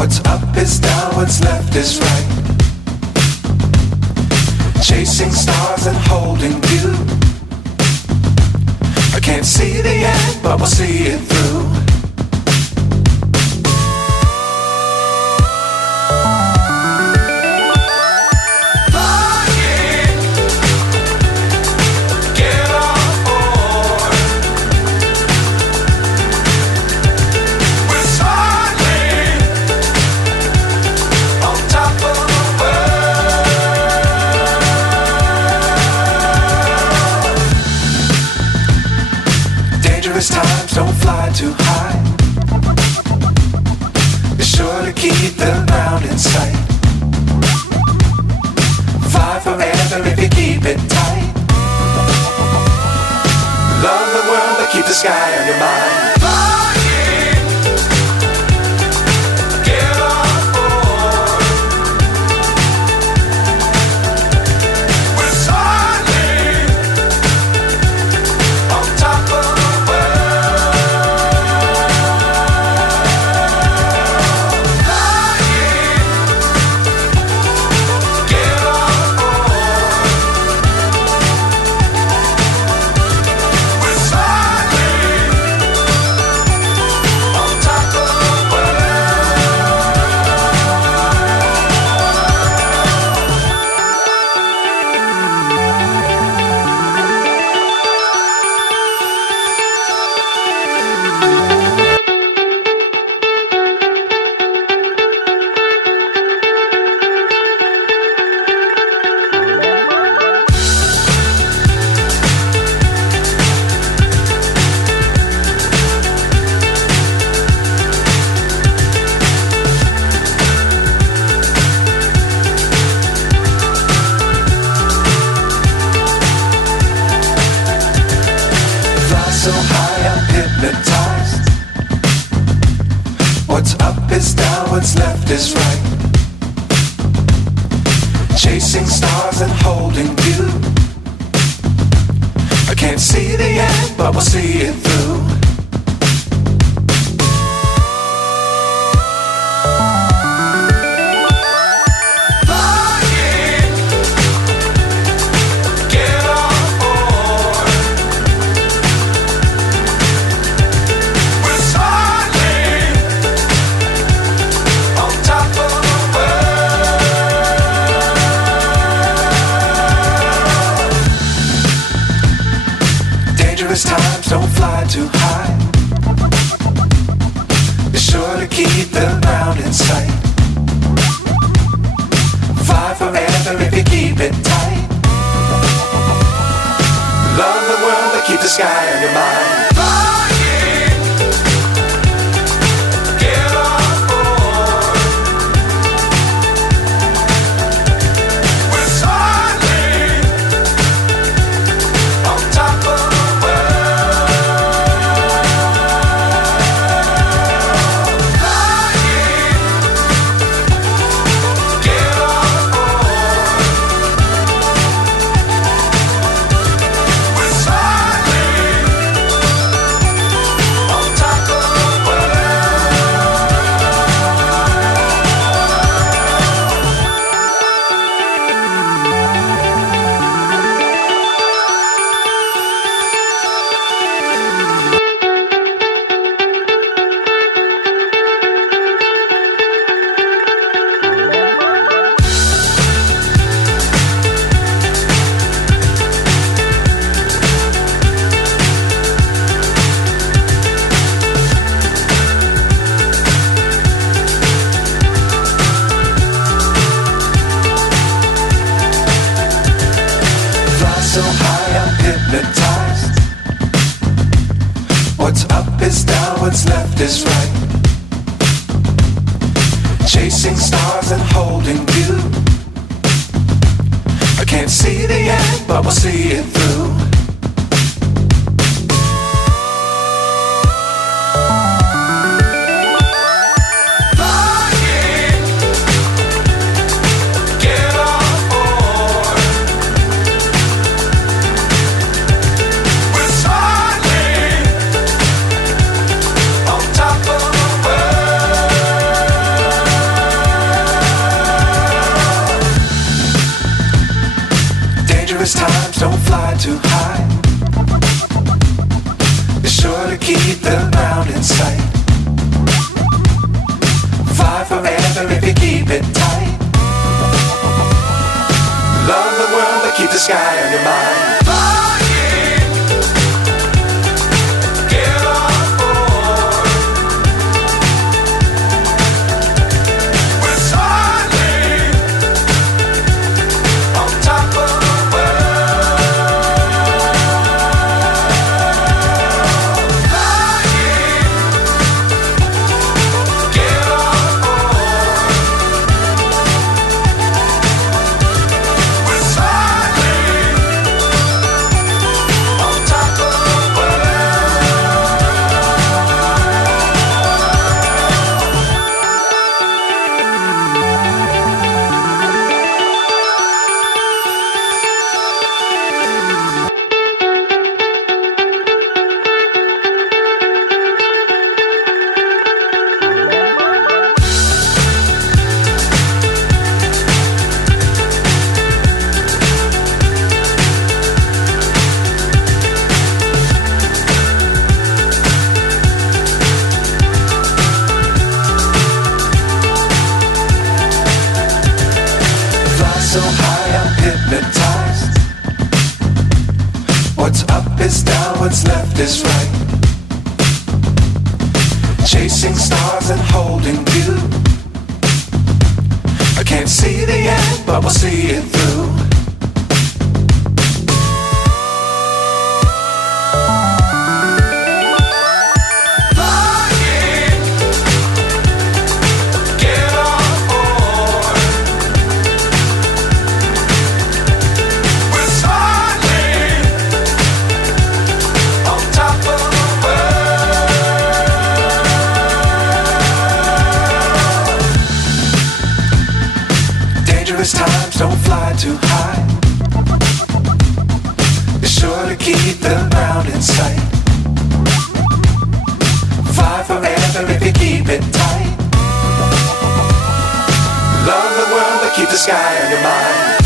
What's up is down, what's left is right. Chasing stars and holding you. I can't see the end, but we'll see it through. Times don't fly too high. Be sure to keep the ground in sight. Fly forever if you keep it tight. Love the world but keep the sky on your mind. So high I'm hypnotized. What's up is down, what's left is right. Chasing stars and holding you. I can't see the end, but we'll see it through. Times don't fly too high. Be sure to keep the ground in sight. Fly forever if you keep it tight. Love the world but keep the sky on your mind. So high I'm hypnotized. What's up is down, what's left is right. Chasing stars and holding you. I can't see the end, but we'll see it through. don't fly too high. Be sure to keep the ground in sight. Fly forever if you keep it tight. Love the world but keep the sky on your mind. So high I'm hypnotized. What's up is down, what's left is right. Chasing stars and holding you. I can't see the end, but we'll see it through. Dangerous times don't fly too high. Be sure to keep the ground in sight. Fly forever if you keep it tight. Love the world but keep the sky on your mind.